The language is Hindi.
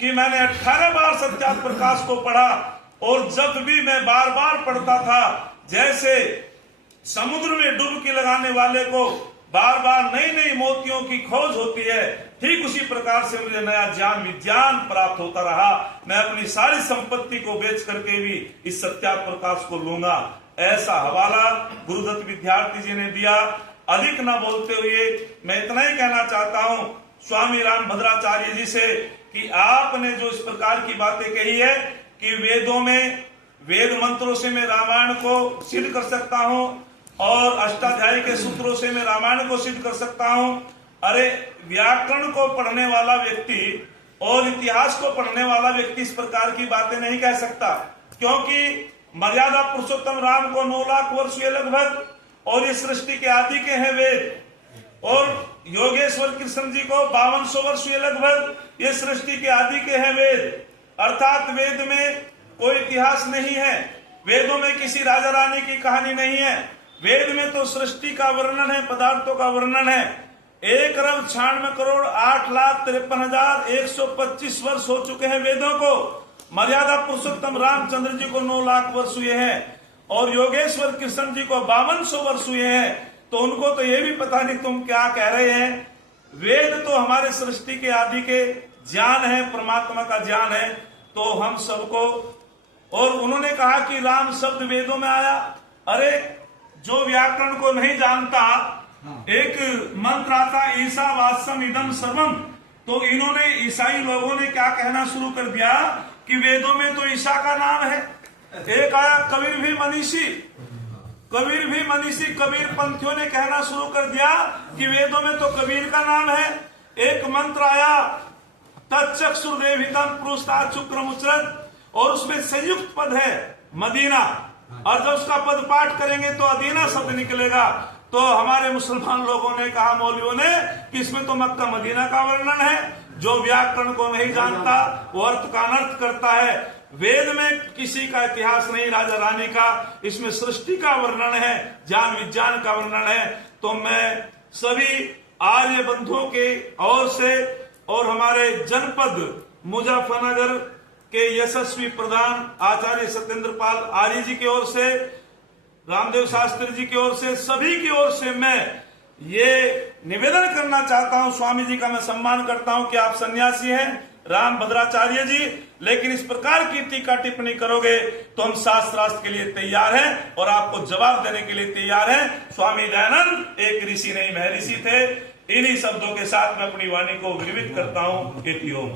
कि मैंने 18 बार सत्यार्थ प्रकाश को पढ़ा, और जब भी मैं बार बार पढ़ता था, जैसे समुद्र में डुबकी लगाने वाले को बार बार नई नई मोतियों की खोज होती है, ठीक उसी प्रकार से मुझे नया ज्ञान विज्ञान प्राप्त होता रहा। मैं अपनी सारी संपत्ति को बेच करके भी इस सत्यार्थ प्रकाश को लूंगा। ऐसा हवाला गुरुदत्त विद्यार्थी जी ने दिया। अधिक न बोलते हुए मैं इतना ही कहना चाहता हूं स्वामी रामभद्राचार्य जी से कि आपने जो इस प्रकार की बातें कही है कि वेदों में वेद मंत्रों से मैं रामायण को सिद्ध कर सकता हूं और अष्टाध्यायी के सूत्रों से मैं रामायण को सिद्ध कर सकता हूं। अरे, व्याकरण को पढ़ने वाला व्यक्ति और इतिहास को पढ़ने वाला व्यक्ति इस प्रकार की बातें नहीं कह सकता, क्योंकि मर्यादा पुरुषोत्तम राम को 9 लाख वर्ष हुए लगभग, और ये सृष्टि के आदि के हैं वेद, और योगेश्वर कृष्ण जी को 5200 वर्ष हुए लगभग, ये सृष्टि के आदि के हैं वेद। अर्थात वेद में कोई इतिहास नहीं है, वेदों में किसी राजा रानी की कहानी नहीं है, वेद में तो सृष्टि का वर्णन है, पदार्थों का वर्णन है। 1,96,53,125 वर्ष हो चुके हैं वेदों को। मर्यादा पुरुषोत्तम रामचंद्र जी को 9 लाख वर्ष हुए हैं, और योगेश्वर कृष्ण जी को 5200 वर्ष हुए हैं। तो उनको तो ये भी पता नहीं तुम क्या कह रहे हैं। वेद तो हमारे सृष्टि के आदि के ज्ञान है, परमात्मा का ज्ञान है, तो हम सबको। और उन्होंने कहा कि राम शब्द वेदों में आया। अरे, जो व्याकरण को नहीं जानता, एक मंत्र आता ईसा वास्यम इदम सर्वम, तो इन्होंने ईसाई लोगों ने क्या कहना शुरू कर दिया कि वेदों में तो ईसा का नाम है। एक आया कबीर भी मनीषी, कबीर पंथियों ने कहना शुरू कर दिया कि वेदों में तो कबीर का नाम है। एक मंत्र आया तच्चक्षुर्देवितम पुरुषार्थ शुक्रमुचरत, और उसमें संयुक्त पद है मदीना, और जब उसका पद पाठ करेंगे तो अदीना शब्द निकलेगा। तो हमारे मुसलमान लोगों ने कहा, मौलवियों ने, कि इसमें तो मक्का मदीना का वर्णन है। जो व्याकरण को नहीं जानता वो अर्थ का अनर्थ करता है। वेद में किसी का इतिहास नहीं, राजा रानी का, इसमें सृष्टि का वर्णन है, ज्ञान विज्ञान का वर्णन है। तो मैं सभी आर्य बंधुओं के ओर से और हमारे जनपद मुजफ्फरनगर के यशस्वी प्रधान आचार्य सत्येंद्र पाल आर्य जी की ओर से, रामदेव शास्त्री जी की ओर से, सभी की ओर से मैं ये निवेदन करना चाहता हूं। स्वामी जी का मैं सम्मान करता हूं कि आप सन्यासी हैं रामभद्राचार्य जी, लेकिन इस प्रकार की टीका टिप्पणी करोगे तो हम शास्त्रार्थ के लिए तैयार हैं और आपको जवाब देने के लिए तैयार हैं। स्वामी दयानंद एक ऋषि नहीं महर्षि थे। इन्हीं शब्दों के साथ मैं अपनी वाणी को विरमित करता हूं। इति ओम।